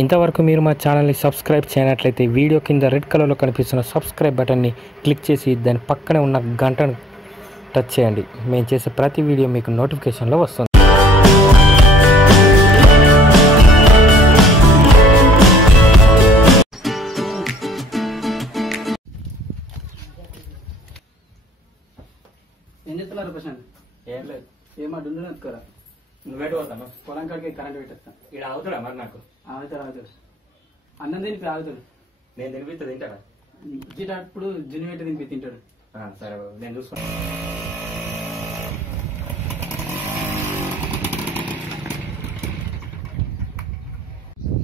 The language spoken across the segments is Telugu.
ఇంతవరకు మీరు మా ఛానల్ని సబ్స్క్రైబ్ చేయనట్లయితే వీడియో కింద రెడ్ కలర్లో కనిపిస్తున్న సబ్స్క్రైబ్ బటన్ని క్లిక్ చేసి దాని పక్కనే ఉన్న గంటను టచ్ చేయండి. మేము చేసే ప్రతి వీడియో మీకు నోటిఫికేషన్లో వస్తుంది. ఏం చెప్తున్నారు ప్రశాంత్? ఏం లేదు, ఏమా డుండు ఎత్తుకోరా. నువ్వు ఎటు పోతాను? పొలం కాడికి కరెంట్ పెట్టేస్తా. ఇక్కడ అవుతాడా మరి? నాకు ఆగుతాడు అన్నం తినిపి ఆగుతాడు. నేను తినిపిస్తే తింటాడా? ఇచ్చేటప్పుడు జున్ను పెట్టి తినిపి తింటాడు. సరే బాబు, నేను చూసుకున్నాను.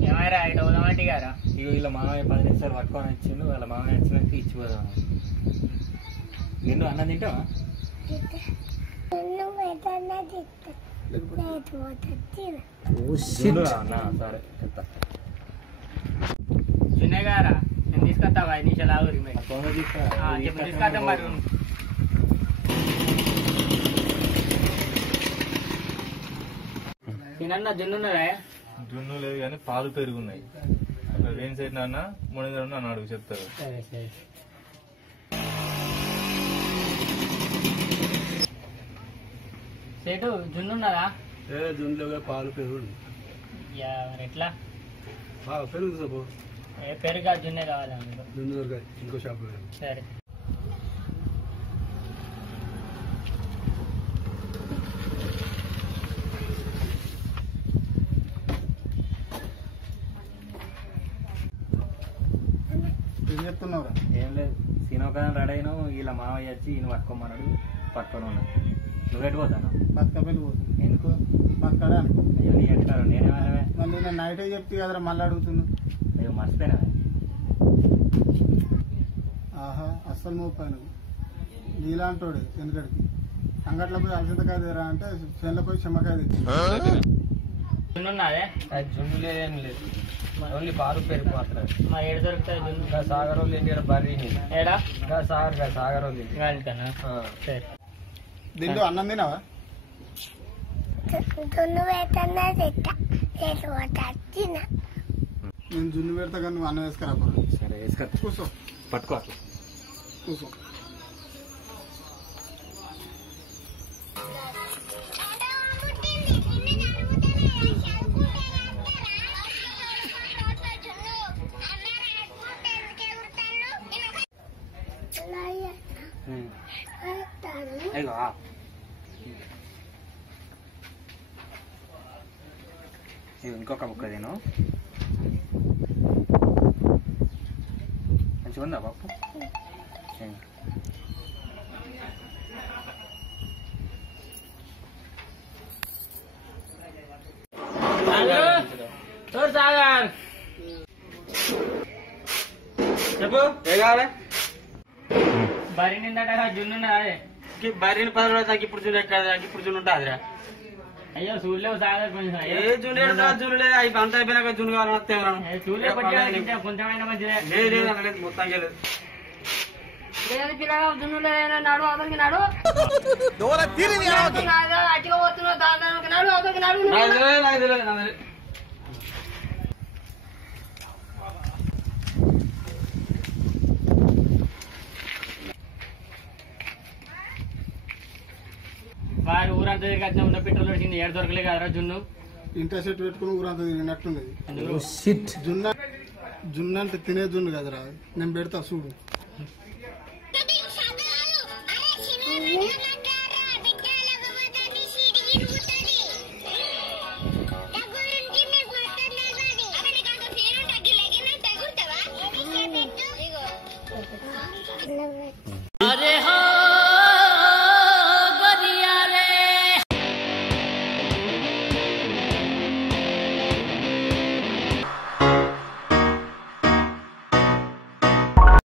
ఏమైనా ఇటు అవుదామంటే గారా ఇక వీళ్ళ మామయ్య 10 నిమిషాలు పట్టుకొని వచ్చిండు. వాళ్ళ మామయ్య వచ్చినాక ఇచ్చిపోదాం. నిన్ను అన్నం తింటావా? సరే చెప్తా. చిన్న గారా నేను తీసుకొస్తా 5 నిమిషాలు ఆగురి ఫోన్ తీసుకొస్తాం మరి. తినన్నా జున్నున్నారా? జున్ను లేదు కానీ పాలు పెరుగున్నాయి. అక్కడ ఏం సైడ్ నాన్న మునిగారు నన్ను అడుగు చెప్తారు. సరే సరే. సేటు జున్నున్నారా? జున్నులో పాలు పెరుగు మరి ఎట్లా? పెరుగు సబ్బు పెరుగా జున్నే కావాలా మీకు? జున్ను దొరకాలి ఇంకో షాప్. సరే ఏం చెప్తున్నావురా? ఏం లేదు, సీనోకాలం రెడీ అయినావు. వీళ్ళ మామయ్య వచ్చి ఈయన పట్టుకోమన్నాడు, పట్టుకొని ఉన్నాడు. నువ్వు ఎటు పోతాను? బతుకపల్లి పోతుంది. ఎందుకు? బతకడానికి. అయ్యో నీ ఎట్టుకారు, నేనేమన్నావే? మళ్ళీ నేను నైటే చెప్తే కదరా మళ్ళీ అడుగుతున్నా. అయ్యో మర్చిపోయినా. ఆహా అస్సలు మోపాను నీలాంటోడు. ఎందుకడికి అంగట్లో పోయి అలసింతకాయ తీరా అంటే చేనులో పోయి చెమ్మకాయ తెచ్చి. జున్నున్నాదే? అది జున్ను లేదేం లేదు, ఓన్లీ పాలు పెరుగు మాత్రమే. మరి ఏడు దొరుకుతాయి జున్ను? ఇంకా సాగర్ వాళ్ళు ఏంటి బర్రీ ఏడా? ఇంకా సాగర్ వాళ్ళు అంతేనా? సరే. దీంట్లో అన్నం తినావా? నేను జున్ను పెడతా కానీ నువ్వు అన్నం వేసుకురా. సరే వేసుక కూర్చో, పట్టుకో అట్లా. కూర్చో. అయ్యో ఇంకొక బుక్క నేను మంచిగా ఉందా బాపు? సాగర్ చెప్పు, ఏ కావాలి? బరి నిందట జున్నున్నాదే? బర్రీని 10 రోజులు తగ్గి ఇప్పుడు జున్ను ఎక్కడ ఇప్పుడు జున్ను ఉంటుందిరా? అయ్యో చూడలేవు సాగర్ కొంచెం. ఏ జున్ను జున్ను లేదు, అవి అంత అయిపోయినాక జున్ను కావాలి. చూడలే కొంచెమైనా మంచిదే. లేదు మొత్తం లేదు. పిల్లగా జున్నులు నాడు అవతలికి నాడు అట్టిగా పోతున్నావు దానికి నాడు అవతలికి నాడు. వాడు ఊరంతా తిరిగి ఉన్న పెట్రోల్ వచ్చింది, ఏడు దొరకలే కదరా జున్ను. ఇంటర్సెట్ పెట్టుకుని ఊరంతా తిరిగినట్లున్నది. జున్ను అంటే తినే జున్ను కదరా. నేను పెడతా చూడు.